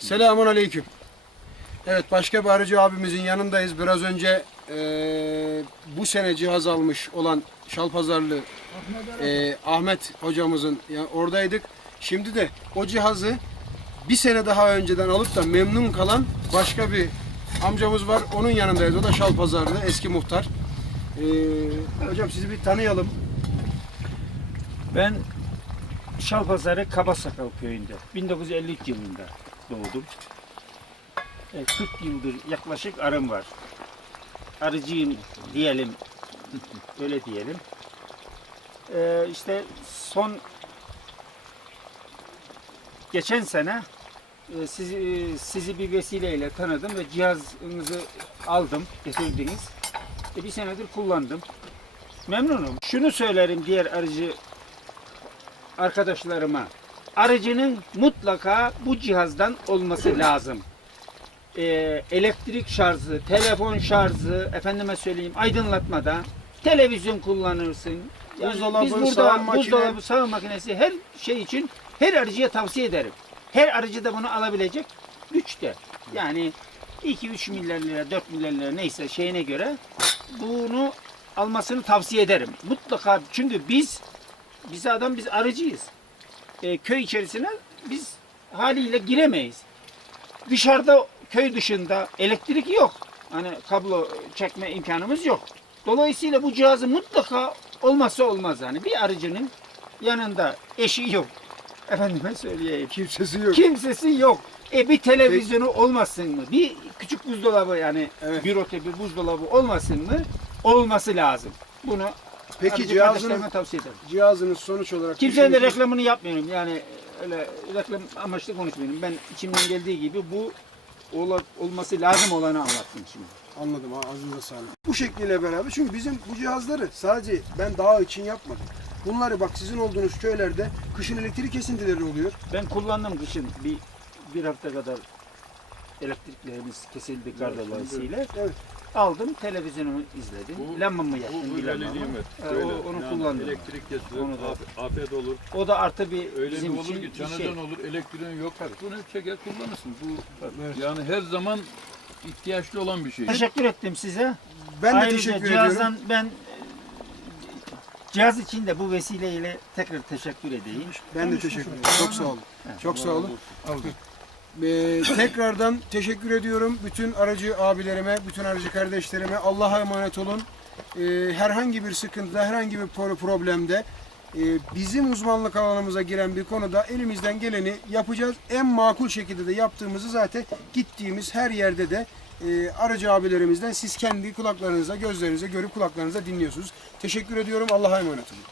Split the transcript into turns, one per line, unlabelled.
Selamun aleyküm. Evet başka bir arıcı abimizin yanındayız. Biraz önce eee, bu sene cihaz almış olan Şalpazarlı eee, Ahmet hocamızın ya, oradaydık. Şimdi de o cihazı bir sene daha önceden alıp da memnun kalan başka bir amcamız var. Onun yanındayız. O da Şalpazarlı eski muhtar. Eee, hocam sizi bir tanıyalım.
Ben Şalpazarı Kabasakal köyünde 1953 yılında doğdum. E, 40 yıldır yaklaşık arım var. Arıcıyım diyelim. Öyle diyelim. E, işte son geçen sene e, sizi, sizi bir vesileyle tanıdım ve cihazınızı aldım, getirdiniz. E, bir senedir kullandım. Memnunum. Şunu söylerim diğer arıcı arkadaşlarıma. Aracının mutlaka bu cihazdan olması lazım. Ee, elektrik şarjı, telefon şarjı, efendime söyleyeyim aydınlatmada, televizyon kullanırsın.
Buzdolabı,
biz burada
makine.
buzdolabı, sağım makinesi her şey için her arıcıya tavsiye ederim. Her arıcı da bunu alabilecek güçte. Yani 2-3 milyar lira, 4 milyar lira neyse şeyine göre bunu almasını tavsiye ederim. Mutlaka çünkü biz bize adam biz arıcıyız. E, köy içerisine biz haliyle giremeyiz. Dışarıda köy dışında elektrik yok. Hani kablo çekme imkanımız yok. Dolayısıyla bu cihazın mutlaka olmazsa olmaz yani. Bir arıcının yanında eşi yok. Efendime söyleyeyim.
Kimsesi yok.
Kimsesi yok. E bir televizyonu olmasın mı? Bir küçük buzdolabı yani
Evet.
bir bir buzdolabı olmasın mı? Olması lazım. Bunu
Peki
arıcı
cihazın
kardeşlerime tavsiye ederim.
cihazınız sonuç olarak
Kimsenin de reklamını yapmıyorum. Yani öyle reklam amaçlı konuşmuyorum. Ben içimden geldiği gibi bu ola- olması lazım olanı anlattım şimdi.
Anladım ha, ağzınıza sağlık. Bu şekliyle beraber çünkü bizim bu cihazları sadece ben dağ için yapmadım. Bunları bak sizin olduğunuz köylerde kışın elektrik kesintileri oluyor.
Ben kullandım kışın bir bir hafta kadar elektriklerimiz kesildi kar dolayısıyla.
Evet.
Aldım, televizyonumu izledim.
Bu-
Lambamı yaktım,
Bu
bir
böyle
lambamı.
nimet.
E,
Böyle.
o- onu
Yani
kullandım.
Elektrik kesilir,
Onu da-
af- afet olur.
O da artı bir
Öyle
bizim
bir olur
için
ki
bir
çanadan
şey.
olur, elektriğin yok. Bunu çeker kullanırsın. Bu
Evet.
yani her zaman ihtiyaçlı olan bir şey.
Teşekkür ettim size.
Ben de
Ayrıca
teşekkür
cihazdan
ediyorum.
ben cihaz için de bu vesileyle tekrar teşekkür edeyim.
Ben de teşekkür ederim. Çok sağ olun. Çok sağ olun.
Al.
Ee, tekrardan teşekkür ediyorum bütün aracı abilerime, bütün aracı kardeşlerime. Allah'a emanet olun. Ee, herhangi bir sıkıntıda, herhangi bir pro- problemde e, bizim uzmanlık alanımıza giren bir konuda elimizden geleni yapacağız. En makul şekilde de yaptığımızı zaten gittiğimiz her yerde de e, aracı abilerimizden siz kendi kulaklarınıza, gözlerinize görüp kulaklarınıza dinliyorsunuz. Teşekkür ediyorum. Allah'a emanet olun.